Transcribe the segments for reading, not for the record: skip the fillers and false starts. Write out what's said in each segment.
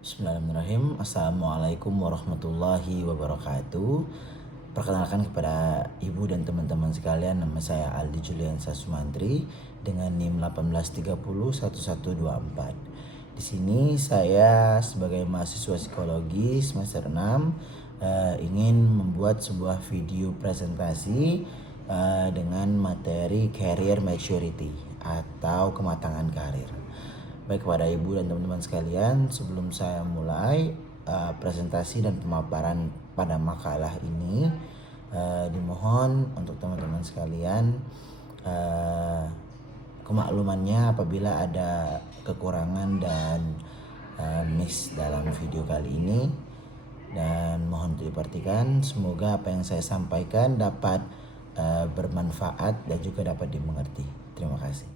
Bismillahirrahmanirrahim. Assalamualaikum warahmatullahi wabarakatuh. Perkenalkan kepada ibu dan teman-teman sekalian, nama saya Aldi Juliansa Sumantri dengan NIM 18301124. Di sini saya sebagai mahasiswa psikologi semester 6 ingin membuat sebuah video presentasi dengan materi career maturity atau kematangan karir. Baik kepada ibu dan teman-teman sekalian, sebelum saya mulai presentasi dan pemaparan pada makalah ini, dimohon untuk teman-teman sekalian kemaklumannya apabila ada kekurangan dan miss dalam video kali ini, dan mohon diperhatikan. Semoga apa yang saya sampaikan dapat bermanfaat dan juga dapat dimengerti. Terima kasih.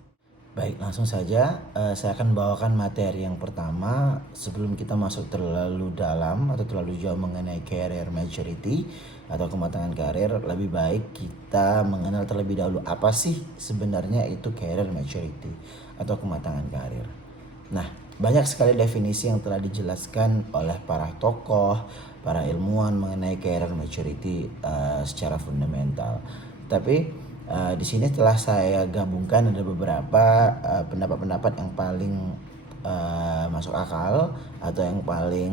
Baik, langsung saja saya akan bawakan materi yang pertama. Sebelum kita masuk terlalu dalam atau terlalu jauh mengenai career maturity atau kematangan karir, lebih baik kita mengenal terlebih dahulu apa sih sebenarnya itu career maturity atau kematangan karir. Nah, banyak sekali definisi yang telah dijelaskan oleh para tokoh, para ilmuwan mengenai career maturity secara fundamental. Tapi di sini telah saya gabungkan ada beberapa pendapat-pendapat yang paling masuk akal, atau yang paling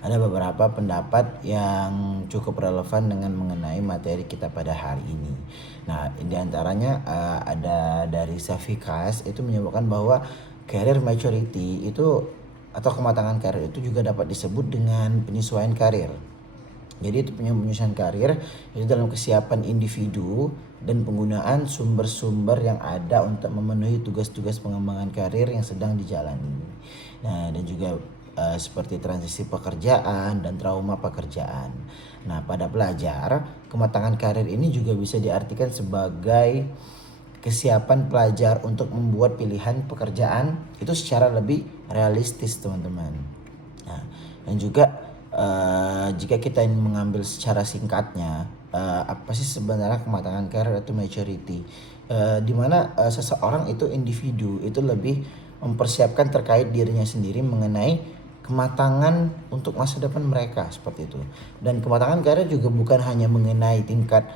ada beberapa pendapat yang cukup relevan dengan mengenai materi kita pada hari ini. Nah, di antaranya ada dari Safikas, itu menyebutkan bahwa career maturity itu atau kematangan karir itu juga dapat disebut dengan penyesuaian karir. Jadi itu penyusunan karir itu dalam kesiapan individu dan penggunaan sumber-sumber yang ada untuk memenuhi tugas-tugas pengembangan karir yang sedang dijalani. Nah, dan juga seperti transisi pekerjaan dan trauma pekerjaan. Nah, pada pelajar, kematangan karir ini juga bisa diartikan sebagai kesiapan pelajar untuk membuat pilihan pekerjaan itu secara lebih realistis, teman-teman. Nah, dan juga jika kita ingin mengambil secara singkatnya, apa sih sebenarnya kematangan karir atau maturity? Di mana seseorang itu individu itu lebih mempersiapkan terkait dirinya sendiri mengenai kematangan untuk masa depan mereka, seperti itu. Dan kematangan karir juga bukan hanya mengenai tingkat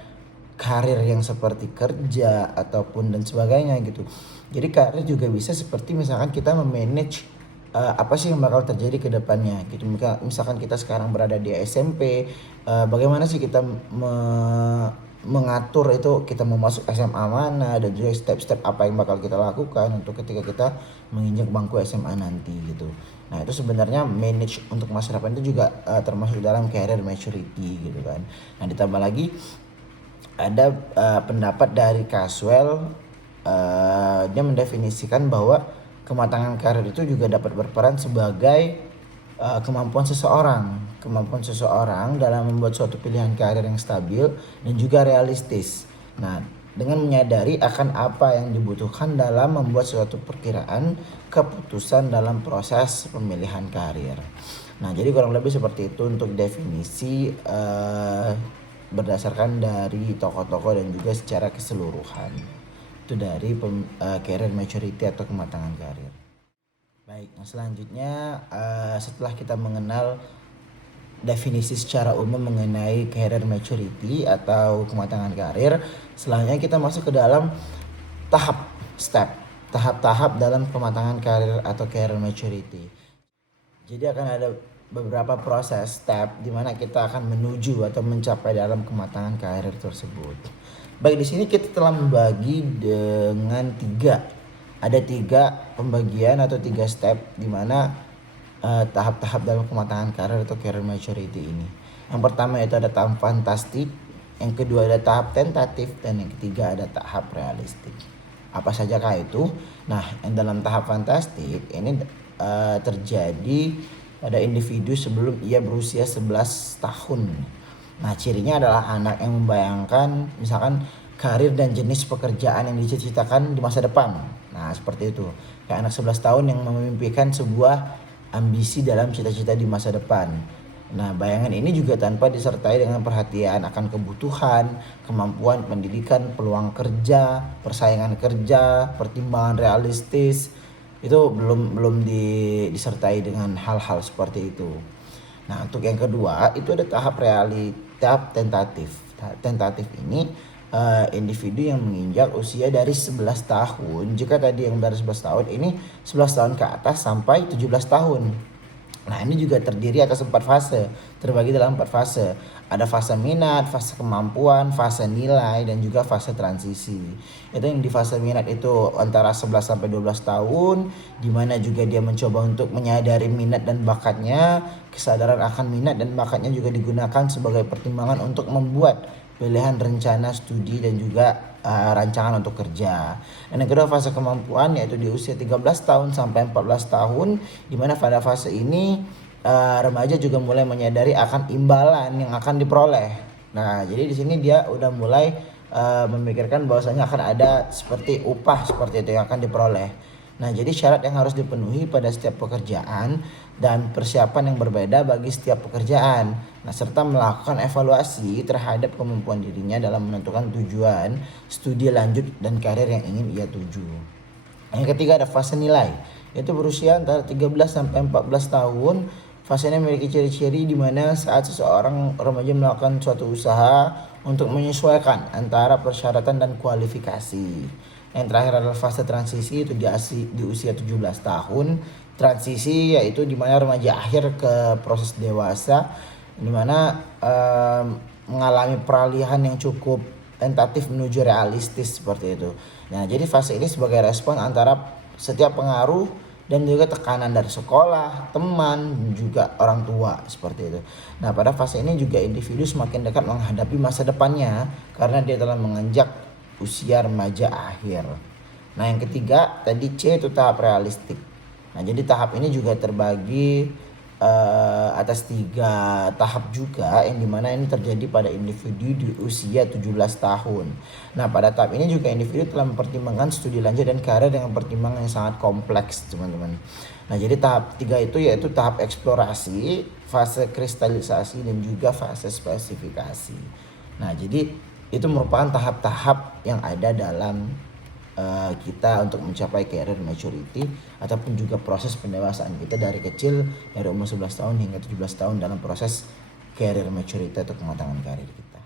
karir yang seperti kerja ataupun dan sebagainya gitu. Jadi karir juga bisa seperti misalkan kita memanage apa sih yang bakal terjadi ke depannya gitu. Misalkan kita sekarang berada di SMP, bagaimana sih kita mengatur itu kita mau masuk SMA mana, dan juga step-step apa yang bakal kita lakukan untuk ketika kita menginjak bangku SMA nanti gitu. Nah, itu sebenarnya manage untuk masa depan itu juga termasuk dalam career maturity gitu kan. Nah, ditambah lagi ada pendapat dari Caswell, dia mendefinisikan bahwa kematangan karir itu juga dapat berperan sebagai kemampuan seseorang dalam membuat suatu pilihan karir yang stabil dan juga realistis. Nah, dengan menyadari akan apa yang dibutuhkan dalam membuat suatu perkiraan keputusan dalam proses pemilihan karir. Nah, jadi kurang lebih seperti itu untuk definisi berdasarkan dari tokoh-tokoh dan juga secara keseluruhan. Itu dari career maturity atau kematangan karir. Baik, nah selanjutnya setelah kita mengenal definisi secara umum mengenai career maturity atau kematangan karir, selanjutnya kita masuk ke dalam tahap-tahap dalam kematangan karir atau career maturity. Jadi akan ada beberapa proses step di mana kita akan menuju atau mencapai dalam kematangan karir tersebut. Baik, di sini kita telah membagi dengan ada tiga pembagian atau tiga step di mana tahap-tahap dalam kematangan karir atau career maturity ini. Yang pertama itu ada tahap fantastik, yang kedua ada tahap tentatif, dan yang ketiga ada tahap realistik. Apa sajakah itu? Nah, yang dalam tahap fantastik ini terjadi pada individu sebelum ia berusia 11 tahun. Nah, cirinya adalah anak yang membayangkan misalkan karir dan jenis pekerjaan yang dicita-citakan di masa depan. Nah, seperti itu. Kayak anak 11 tahun yang memimpikan sebuah ambisi dalam cita-cita di masa depan. Nah, bayangan ini juga tanpa disertai dengan perhatian akan kebutuhan, kemampuan pendidikan, peluang kerja, persaingan kerja, pertimbangan realistis, Itu disertai dengan hal-hal seperti itu. Nah, untuk yang kedua itu ada tahap tentatif. Tahap tentatif ini individu yang menginjak usia dari 11 tahun. Jika tadi yang dari 11 tahun, ini 11 tahun ke atas sampai 17 tahun. Nah, ini juga terdiri atas 4 fase, terbagi dalam 4 fase. Ada fase minat, fase kemampuan, fase nilai, dan juga fase transisi. Itu yang di fase minat itu antara 11 sampai 12 tahun, di mana juga dia mencoba untuk menyadari minat dan bakatnya. Kesadaran akan minat dan bakatnya juga digunakan sebagai pertimbangan untuk membuat pilihan rencana studi dan juga rancangan untuk kerja. Dan yang kedua fase kemampuan, yaitu di usia 13 tahun sampai 14 tahun, di mana pada fase ini remaja juga mulai menyadari akan imbalan yang akan diperoleh. Nah, jadi di sini dia udah mulai memikirkan bahwasanya akan ada seperti upah seperti itu yang akan diperoleh. Nah, jadi syarat yang harus dipenuhi pada setiap pekerjaan dan persiapan yang berbeda bagi setiap pekerjaan. Nah, serta melakukan evaluasi terhadap kemampuan dirinya dalam menentukan tujuan studi lanjut dan karir yang ingin ia tuju. Yang ketiga ada fase nilai, yaitu berusia antara 13 sampai 14 tahun. Fase ini memiliki ciri-ciri di mana saat seseorang remaja melakukan suatu usaha untuk menyesuaikan antara persyaratan dan kualifikasi. Yang terakhir adalah fase transisi, itu di usia 17 tahun. Transisi yaitu di mana remaja akhir ke proses dewasa, di mana mengalami peralihan yang cukup tentatif menuju realistis seperti itu. Nah, jadi fase ini sebagai respon antara setiap pengaruh dan juga tekanan dari sekolah, teman, juga orang tua seperti itu. Nah, pada fase ini juga individu semakin dekat menghadapi masa depannya karena dia telah menginjak usia remaja akhir. Nah, yang ketiga tadi C itu tahap realistik. Nah, jadi tahap ini juga terbagi atas 3 tahap juga, yang dimana ini terjadi pada individu di usia 17 tahun. Nah, pada tahap ini juga individu telah mempertimbangkan studi lanjut dan karir dengan pertimbangan yang sangat kompleks, teman-teman. Nah, jadi tahap 3 itu yaitu tahap eksplorasi, fase kristalisasi, dan juga fase spesifikasi. Nah, jadi itu merupakan tahap-tahap yang ada dalam kita untuk mencapai career maturity ataupun juga proses pendewasaan kita dari kecil, dari umur 11 tahun hingga 17 tahun dalam proses career maturity atau kematangan karir kita.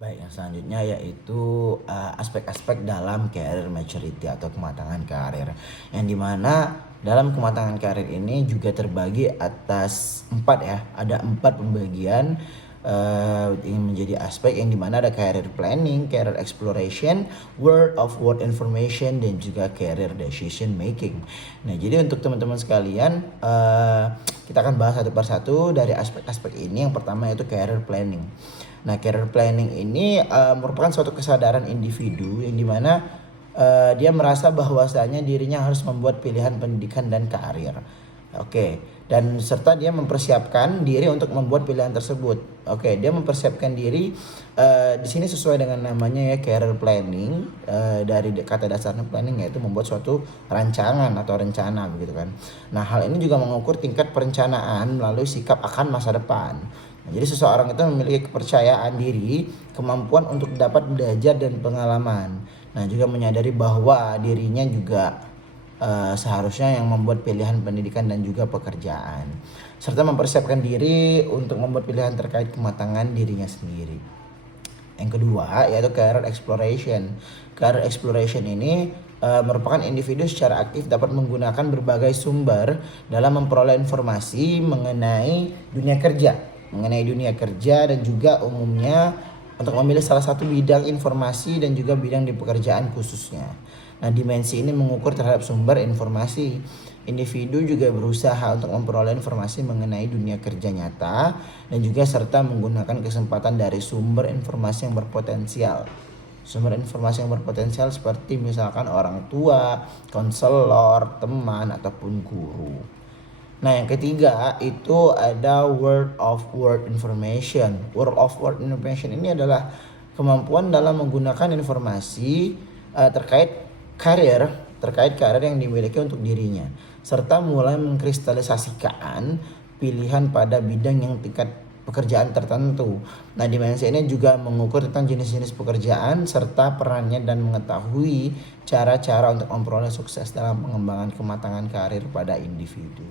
Baik, yang selanjutnya yaitu aspek-aspek dalam career maturity atau kematangan karir, yang dimana dalam kematangan karir ini juga terbagi atas 4 ya, ada 4 pembagian yang menjadi aspek, yang dimana ada career planning, career exploration, word of word information, dan juga career decision making. Nah, jadi untuk teman-teman sekalian kita akan bahas satu persatu dari aspek-aspek ini. Yang pertama yaitu career planning. Nah, career planning ini merupakan suatu kesadaran individu yang dimana dia merasa bahwasanya dirinya harus membuat pilihan pendidikan dan karir. Oke, dan serta dia mempersiapkan diri untuk membuat pilihan tersebut. Oke, dia mempersiapkan diri di sini sesuai dengan namanya ya, career planning. Dari kata dasarnya planning, yaitu membuat suatu rancangan atau rencana begitu kan. Nah, hal ini juga mengukur tingkat perencanaan melalui sikap akan masa depan. Nah, jadi seseorang itu memiliki kepercayaan diri, kemampuan untuk dapat belajar dan pengalaman. Nah, juga menyadari bahwa dirinya juga seharusnya yang membuat pilihan pendidikan dan juga pekerjaan, serta mempersiapkan diri untuk membuat pilihan terkait kematangan dirinya sendiri. Yang kedua yaitu career exploration. Career exploration ini merupakan individu secara aktif dapat menggunakan berbagai sumber dalam memperoleh informasi mengenai dunia kerja dan juga umumnya untuk memilih salah satu bidang informasi dan juga bidang di pekerjaan khususnya. Nah, dimensi ini mengukur terhadap sumber informasi. Individu juga berusaha untuk memperoleh informasi mengenai dunia kerja nyata dan juga serta menggunakan kesempatan dari sumber informasi yang berpotensial. Sumber informasi yang berpotensial seperti misalkan orang tua, konselor, teman, ataupun guru. Nah, yang ketiga itu ada word of word information. Word of word information ini adalah kemampuan dalam menggunakan informasi terkait karir yang dimiliki untuk dirinya, serta mulai mengkristalisasikan pilihan pada bidang yang tingkat pekerjaan tertentu. Nah, dimensi ini juga mengukur tentang jenis-jenis pekerjaan serta perannya dan mengetahui cara-cara untuk memperoleh sukses dalam pengembangan kematangan karir pada individu.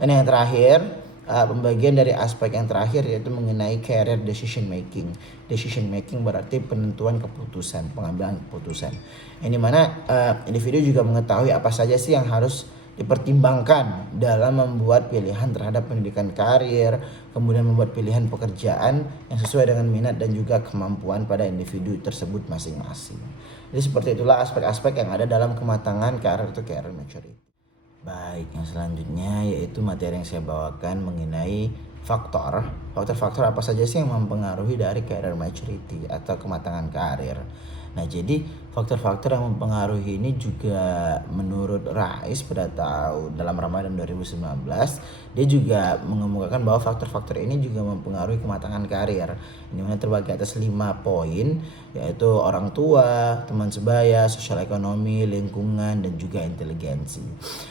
Dan yang terakhir, pembagian dari aspek yang terakhir yaitu mengenai career decision making. Decision making berarti penentuan keputusan, pengambilan keputusan. Yang dimana individu juga mengetahui apa saja sih yang harus dipertimbangkan dalam membuat pilihan terhadap pendidikan karir, kemudian membuat pilihan pekerjaan yang sesuai dengan minat dan juga kemampuan pada individu tersebut masing-masing. Jadi seperti itulah aspek-aspek yang ada dalam kematangan karir atau career maturity. Baik, yang selanjutnya yaitu materi yang saya bawakan mengenai faktor-faktor apa saja sih yang mempengaruhi dari career maturity atau kematangan karir. Nah, jadi faktor-faktor yang mempengaruhi ini juga menurut Rais pada dalam Ramadan 2019, dia juga mengemukakan bahwa faktor-faktor ini juga mempengaruhi kematangan karir. Ini mana terbagi atas 5 poin, yaitu orang tua, teman sebaya, sosial ekonomi, lingkungan, dan juga inteligensi.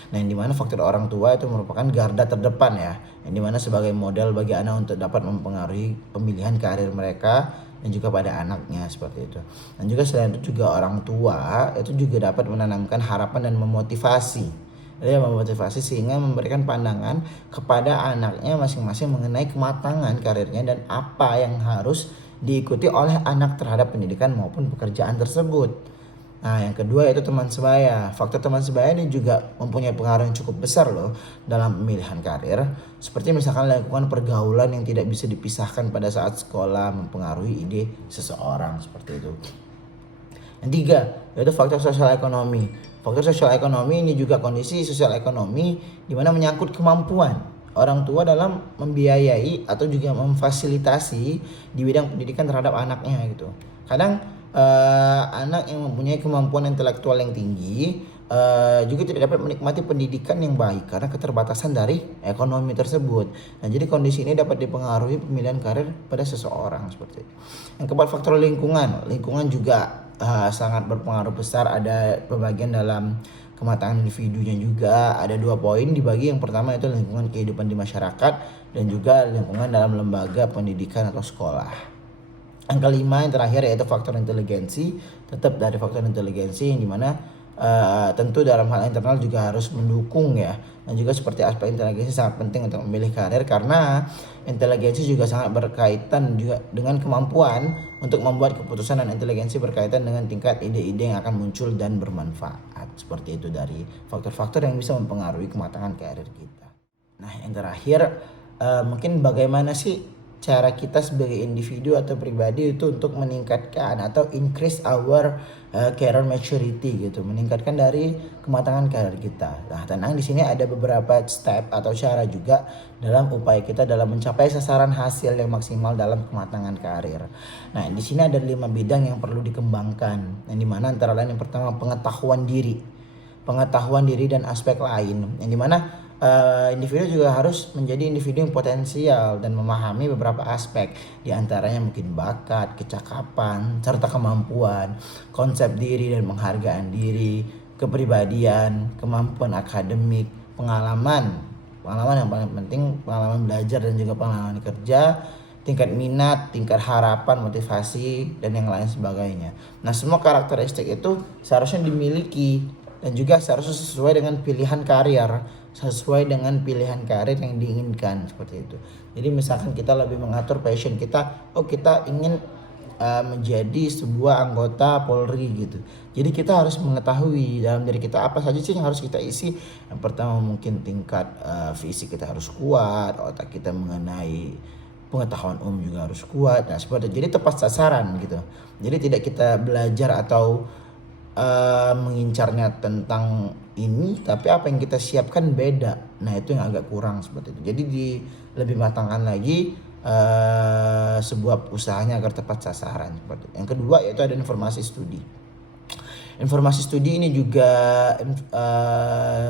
Nah, yang dimana faktor orang tua itu merupakan garda terdepan ya, yang dimana sebagai model bagi anak untuk dapat mempengaruhi pemilihan karir mereka dan juga pada anaknya seperti itu. Dan juga selain itu juga orang tua itu juga dapat menanamkan harapan dan memotivasi. Jadi memotivasi sehingga memberikan pandangan kepada anaknya masing-masing mengenai kematangan karirnya dan apa yang harus diikuti oleh anak terhadap pendidikan maupun pekerjaan tersebut. Nah, yang kedua yaitu teman sebaya. Faktor teman sebaya ini juga mempunyai pengaruh yang cukup besar loh dalam pemilihan karir. Seperti misalkan lingkungan pergaulan yang tidak bisa dipisahkan pada saat sekolah mempengaruhi ide seseorang seperti itu. Yang tiga yaitu faktor sosial ekonomi. Faktor sosial ekonomi ini juga kondisi sosial ekonomi di mana menyangkut kemampuan orang tua dalam membiayai atau juga memfasilitasi di bidang pendidikan terhadap anaknya gitu. Kadang anak yang mempunyai kemampuan intelektual yang tinggi juga tidak dapat menikmati pendidikan yang baik karena keterbatasan dari ekonomi tersebut. Nah, jadi kondisi ini dapat dipengaruhi pemilihan karir pada seseorang seperti itu. Yang keempat, faktor lingkungan. Lingkungan juga sangat berpengaruh besar. Ada pembagian dalam kematangan individunya juga. Ada 2 poin dibagi. Yang pertama itu lingkungan kehidupan di masyarakat dan juga lingkungan dalam lembaga pendidikan atau sekolah. Yang kelima, yang terakhir yaitu faktor inteligensi. Tetap dari faktor inteligensi yang dimana tentu dalam hal internal juga harus mendukung ya. Dan juga seperti aspek inteligensi sangat penting untuk memilih karir karena inteligensi juga sangat berkaitan juga dengan kemampuan untuk membuat keputusan, dan inteligensi berkaitan dengan tingkat ide-ide yang akan muncul dan bermanfaat. Seperti itu dari faktor-faktor yang bisa mempengaruhi kematangan karir kita. Nah, yang terakhir mungkin bagaimana sih cara kita sebagai individu atau pribadi itu untuk meningkatkan atau increase our career maturity gitu, meningkatkan dari kematangan karir kita. Nah, tenang, di sini ada beberapa step atau cara juga dalam upaya kita dalam mencapai sasaran hasil yang maksimal dalam kematangan karir. Nah, di sini ada 5 bidang yang perlu dikembangkan. Yang dimana antara lain yang pertama pengetahuan diri dan aspek lain. Yang dimana individu juga harus menjadi individu yang potensial dan memahami beberapa aspek, diantaranya mungkin bakat, kecakapan, serta kemampuan, konsep diri dan penghargaan diri, kepribadian, kemampuan akademik, pengalaman yang paling penting, pengalaman belajar dan juga pengalaman kerja, tingkat minat, tingkat harapan, motivasi, dan yang lain sebagainya. Nah, semua karakteristik itu seharusnya dimiliki dan juga seharusnya sesuai dengan pilihan karir yang diinginkan seperti itu. Jadi misalkan kita lebih mengatur passion kita, kita ingin menjadi sebuah anggota Polri gitu. Jadi kita harus mengetahui dalam diri kita apa saja sih yang harus kita isi. Yang pertama mungkin tingkat fisik kita harus kuat, otak kita mengenai pengetahuan umum juga harus kuat. Nah, seperti itu. Jadi tepat sasaran gitu. Jadi tidak kita belajar atau mengincarnya tentang ini, tapi apa yang kita siapkan beda. Nah, itu yang agak kurang seperti itu. Jadi lebih matangkan lagi sebuah usahanya agar tepat sasaran seperti itu. Yang kedua yaitu ada informasi studi. Informasi studi ini juga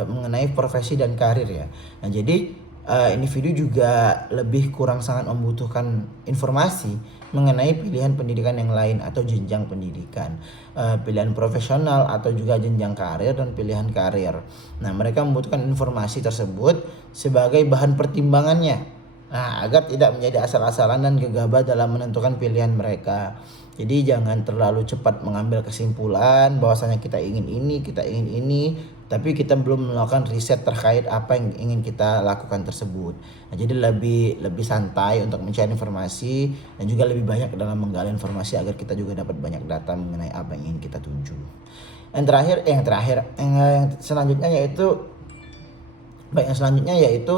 mengenai profesi dan karir ya. Nah, jadi individu juga lebih kurang sangat membutuhkan informasi mengenai pilihan pendidikan yang lain atau jenjang pendidikan, pilihan profesional atau juga jenjang karir dan pilihan karir. Nah, mereka membutuhkan informasi tersebut sebagai bahan pertimbangannya Nah, agar tidak menjadi asal-asalan dan gegabah dalam menentukan pilihan mereka. Jadi jangan terlalu cepat mengambil kesimpulan bahwasanya kita ingin ini, tapi kita belum melakukan riset terkait apa yang ingin kita lakukan tersebut. Nah, jadi lebih lebih santai untuk mencari informasi dan juga lebih banyak dalam menggali informasi agar kita juga dapat banyak data mengenai apa yang ingin kita tuju. Yang selanjutnya yaitu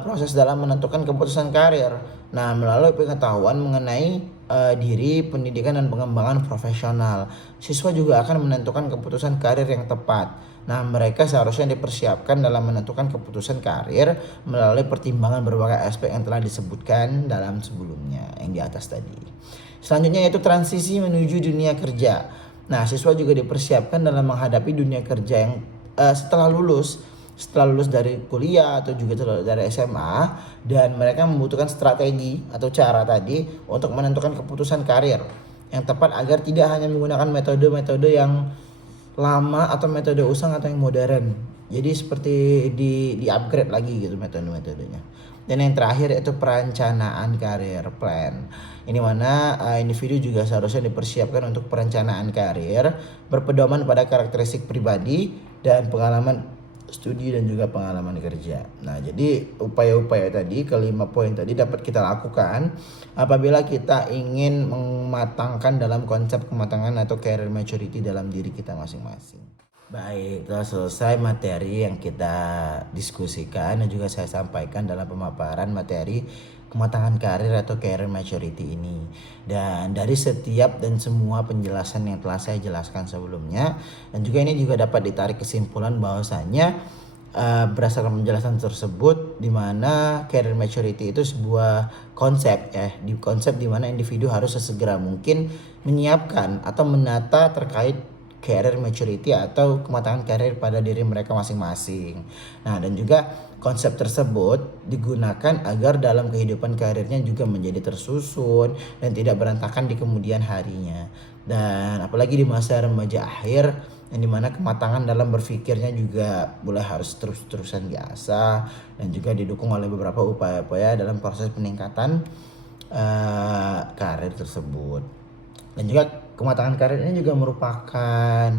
proses dalam menentukan keputusan karir. Nah, melalui pengetahuan mengenai diri, pendidikan dan pengembangan profesional, siswa juga akan menentukan keputusan karir yang tepat. Nah, mereka seharusnya dipersiapkan dalam menentukan keputusan karir melalui pertimbangan berbagai aspek yang telah disebutkan dalam sebelumnya yang di atas tadi. Selanjutnya yaitu transisi menuju dunia kerja. Nah, siswa juga dipersiapkan dalam menghadapi dunia kerja yang setelah lulus dari kuliah atau juga dari SMA, dan mereka membutuhkan strategi atau cara tadi untuk menentukan keputusan karir yang tepat agar tidak hanya menggunakan metode-metode yang lama atau metode usang atau yang modern. Jadi seperti di upgrade lagi gitu metode-metodenya. Dan yang terakhir yaitu perencanaan karir plan. Ini mana individu juga seharusnya dipersiapkan untuk perencanaan karir berpedoman pada karakteristik pribadi dan pengalaman studi dan juga pengalaman kerja. Nah, jadi upaya-upaya tadi, kelima poin tadi dapat kita lakukan apabila kita ingin mematangkan dalam konsep kematangan atau career maturity dalam diri kita masing-masing. Baik, telah selesai materi yang kita diskusikan dan juga saya sampaikan dalam pemaparan materi kematangan karir atau career maturity ini. Dan dari setiap dan semua penjelasan yang telah saya jelaskan sebelumnya, dan juga ini juga dapat ditarik kesimpulan bahwasanya berdasarkan penjelasan tersebut, di mana career maturity itu sebuah konsep di mana individu harus sesegera mungkin menyiapkan atau menata terkait career maturity atau kematangan karir pada diri mereka masing-masing. Nah, dan juga konsep tersebut digunakan agar dalam kehidupan karirnya juga menjadi tersusun dan tidak berantakan di kemudian harinya. Dan apalagi di masa remaja akhir, yang dimana kematangan dalam berpikirnya juga mulai harus terus-terusan diasah dan juga didukung oleh beberapa upaya-upaya dalam proses peningkatan karir tersebut. Dan juga kematangan karir ini juga merupakan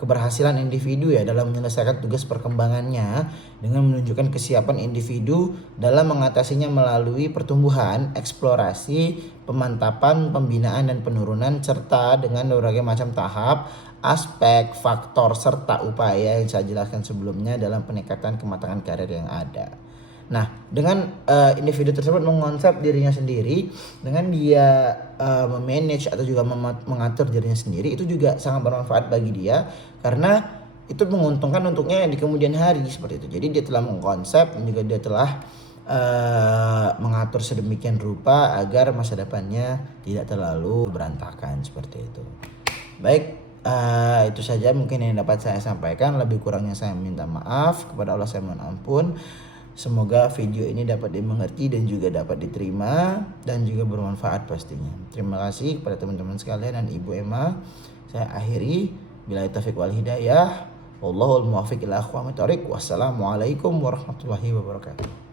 keberhasilan individu dalam menyelesaikan tugas perkembangannya dengan menunjukkan kesiapan individu dalam mengatasinya melalui pertumbuhan, eksplorasi, pemantapan, pembinaan dan penurunan serta dengan berbagai macam tahap, aspek, faktor serta upaya yang saya jelaskan sebelumnya dalam peningkatan kematangan karir yang ada. Nah, dengan individu tersebut mengonsep dirinya sendiri, dengan dia memanage atau juga mengatur dirinya sendiri, itu juga sangat bermanfaat bagi dia karena itu menguntungkan untuknya di kemudian hari seperti itu. Jadi dia telah mengkonsep dan juga dia telah mengatur sedemikian rupa agar masa depannya tidak terlalu berantakan seperti itu. Baik, itu saja mungkin yang dapat saya sampaikan. Lebih kurangnya saya minta maaf, kepada Allah saya mohon ampun. Semoga video ini dapat dimengerti dan juga dapat diterima dan juga bermanfaat pastinya. Terima kasih kepada teman-teman sekalian dan Ibu Emma. Saya akhiri, billahi taufiq wal hidayah. Wallahul muwaffiq ila aqwamit thoriq. Wassalamualaikum warahmatullahi wabarakatuh.